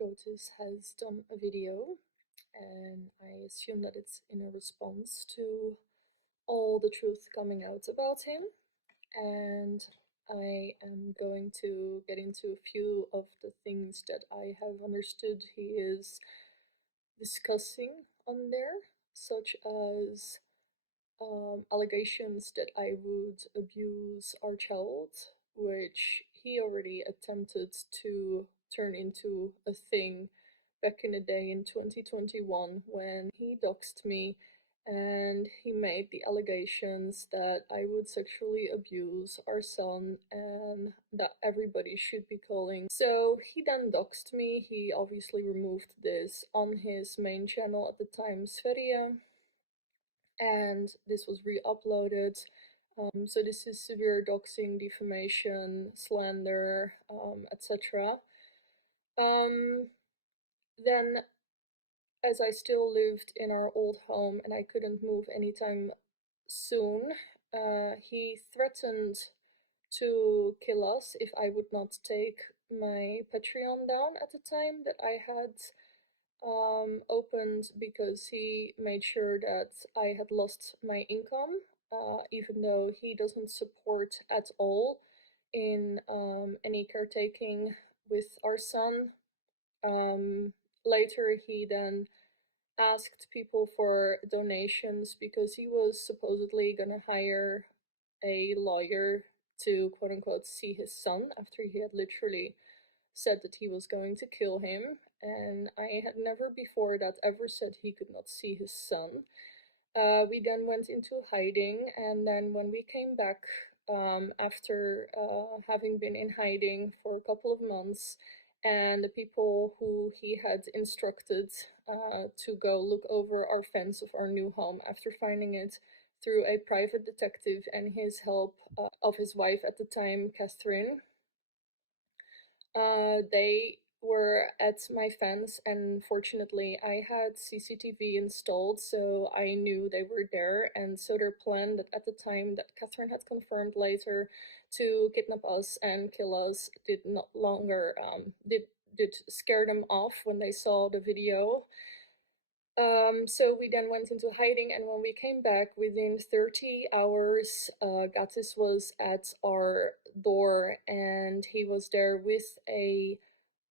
Goatis has done a video, and I assume that it's in a response to all the truth coming out about him. And I am going to get into a few of the things that I have understood he is discussing on there, such as allegations that I would abuse our child, which he already attempted to turn into a thing back in the day in 2021 when he doxed me and he made the allegations that I would sexually abuse our son and that everybody should be calling. So he then doxed me. He obviously removed this on his main channel at the time, Sv3rige, and this was re-uploaded. So this is severe doxing, defamation, slander, etc. Then, as I still lived in our old home and I couldn't move anytime soon, he threatened to kill us if I would not take my Patreon down at the time that I had opened, because he made sure that I had lost my income, even though he doesn't support at all in any caretaking with our son. Later he then asked people for donations because he was supposedly gonna hire a lawyer to quote-unquote see his son after he had literally said that he was going to kill him, and I had never before that ever said he could not see his son. We then went into hiding, and then when we came back after having been in hiding for a couple of months, and the people who he had instructed to go look over our fence of our new home after finding it through a private detective and his help of his wife at the time, Catherine, they were at my fence, and fortunately I had CCTV installed, so I knew they were there. And so their plan that at the time that Catherine had confirmed later to kidnap us and kill us did not longer did scare them off when they saw the video. So we then went into hiding, and when we came back within 30 hours, Gatis was at our door, and he was there with a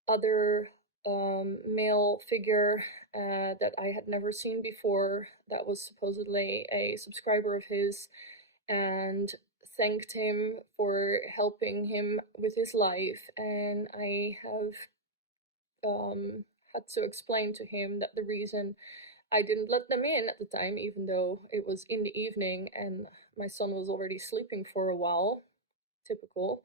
other male figure that I had never seen before, that was supposedly a subscriber of his, and thanked him for helping him with his life. And I have had to explain to him that the reason I didn't let them in at the time, even though it was in the evening and my son was already sleeping for a while, typical,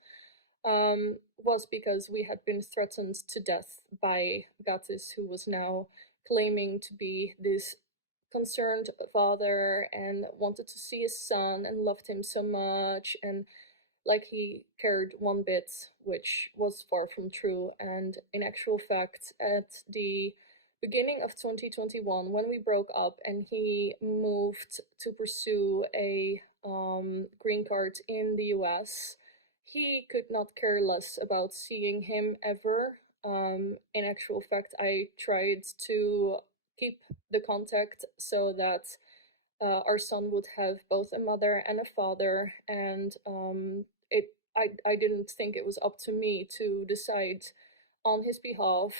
was because we had been threatened to death by Gatis, who was now claiming to be this concerned father and wanted to see his son and loved him so much, and like he cared one bit, which was far from true. And in actual fact, at the beginning of 2021, when we broke up and he moved to pursue a green card in the US, he could not care less about seeing him ever. In actual fact, I tried to keep the contact so that our son would have both a mother and a father, and I didn't think it was up to me to decide on his behalf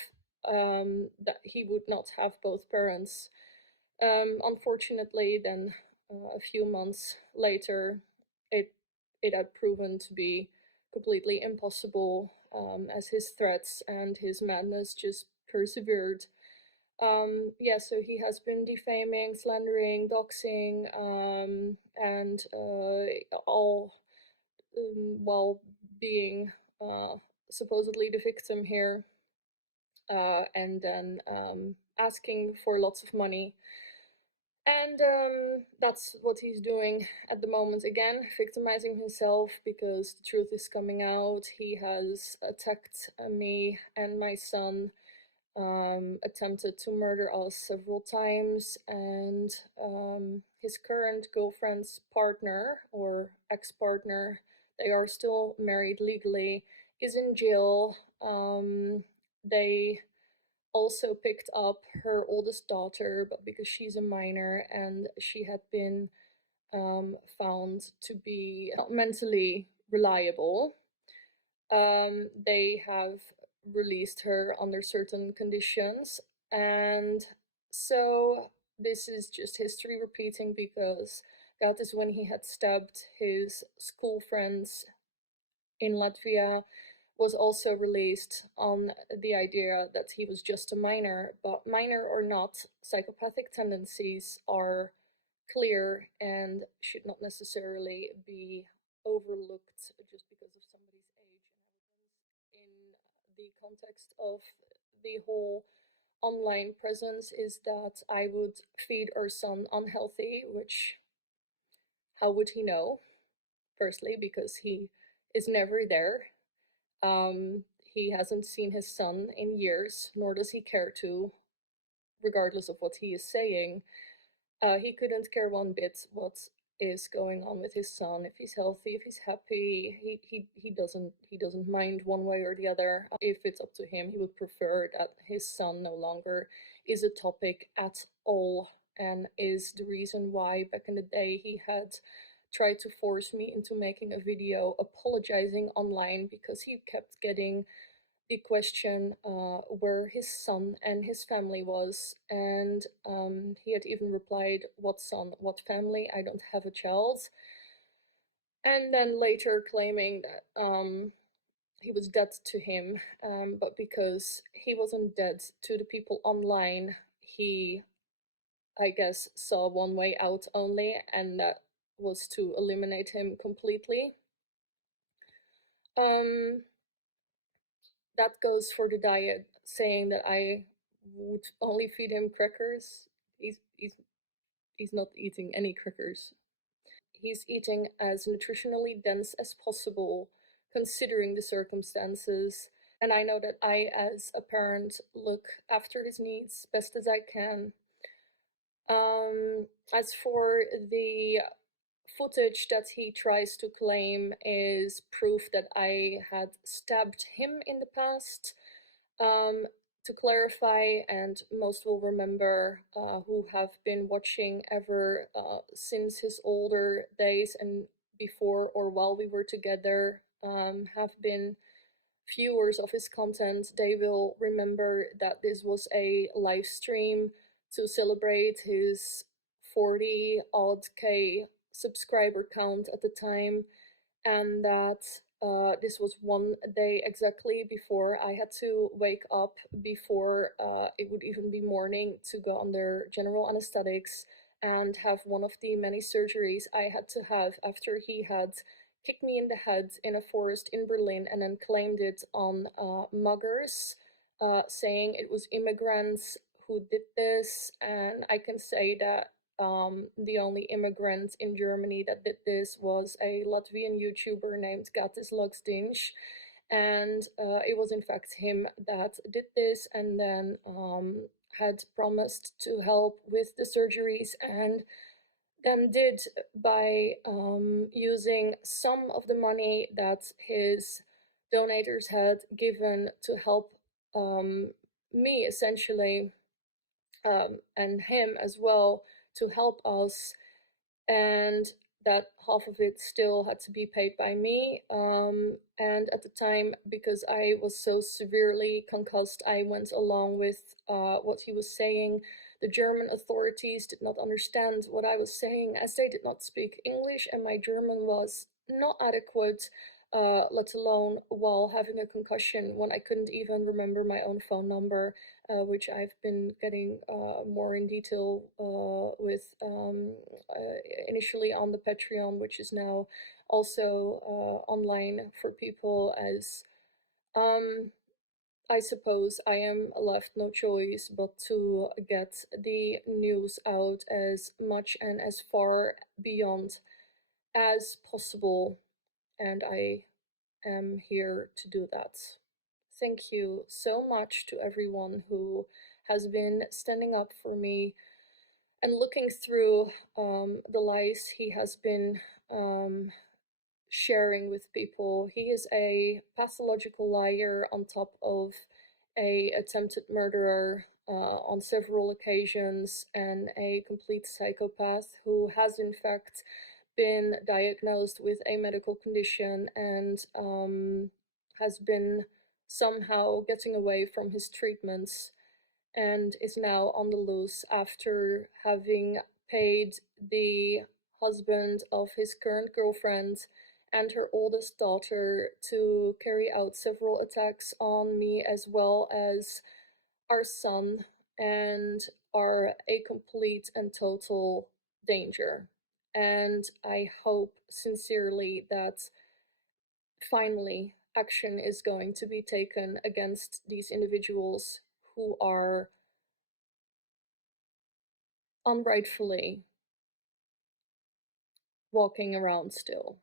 that he would not have both parents. Unfortunately, then a few months later, it had proven to be completely impossible, as his threats and his madness just persevered. Yeah, so he has been defaming, slandering, doxing, and all while being supposedly the victim here, and then asking for lots of money. And that's what he's doing at the moment again, victimizing himself because the truth is coming out. He has attacked me and my son, attempted to murder us several times, and his current girlfriend's partner or ex-partner, they are still married legally, is in jail. They also picked up her oldest daughter, but because she's a minor and she had been found to be not mentally reliable, they have released her under certain conditions. And so this is just history repeating, because that is when he had stabbed his school friends in Latvia, was also released on the idea that he was just a minor. But minor or not, psychopathic tendencies are clear and should not necessarily be overlooked just because of somebody's age. And in the context of the whole online presence is that I would feed our son unhealthy, which how would he know? Firstly, because he is never there. He hasn't seen his son in years, nor does he care to, regardless of what he is saying. He couldn't care one bit what is going on with his son. If he's healthy, if he's happy, he doesn't mind one way or the other. If it's up to him, he would prefer that his son no longer is a topic at all, and is the reason why back in the day he had tried to force me into making a video apologizing online, because he kept getting the question where his son and his family was, and he had even replied, "What son, what family? I don't have a child." And then later claiming that he was dead to him, but because he wasn't dead to the people online, he, I guess, saw one way out only, and that was to eliminate him completely. Um, that goes for the diet, saying that I would only feed him crackers. He's not eating any crackers. He's eating as nutritionally dense as possible, considering the circumstances. And I know that I, as a parent, look after his needs best as I can. As for the footage that he tries to claim is proof that I had stabbed him in the past, to clarify, and most will remember who have been watching ever since his older days and before or while we were together, have been viewers of his content, they will remember that this was a live stream to celebrate his 40 odd K subscriber count at the time, and that this was one day exactly before I had to wake up before it would even be morning to go under general anesthetics and have one of the many surgeries I had to have after he had kicked me in the head in a forest in Berlin and then claimed it on muggers, saying it was immigrants who did this. And I can say that the only immigrant in Germany that did this was a Latvian YouTuber named Gatis, and it was in fact him that did this, and then had promised to help with the surgeries, and then did by using some of the money that his donators had given to help me essentially, and him as well, to help us, and that half of it still had to be paid by me. And at the time, because I was so severely concussed, I went along with what he was saying. The German authorities did not understand what I was saying, as they did not speak English, and my German was not adequate, let alone while having a concussion, when I couldn't even remember my own phone number, which I've been getting more in detail with initially on the Patreon, which is now also online for people, as I suppose I am left no choice but to get the news out as much and as far beyond as possible, and I am here to do that. Thank you so much to everyone who has been standing up for me and looking through the lies he has been sharing with people. He is a pathological liar on top of a attempted murderer on several occasions and a complete psychopath who has in fact been diagnosed with a medical condition and has been somehow getting away from his treatments and is now on the loose after having paid the husband of his current girlfriend and her oldest daughter to carry out several attacks on me as well as our son, and are a complete and total danger. And I hope sincerely that finally action is going to be taken against these individuals who are unrightfully walking around still.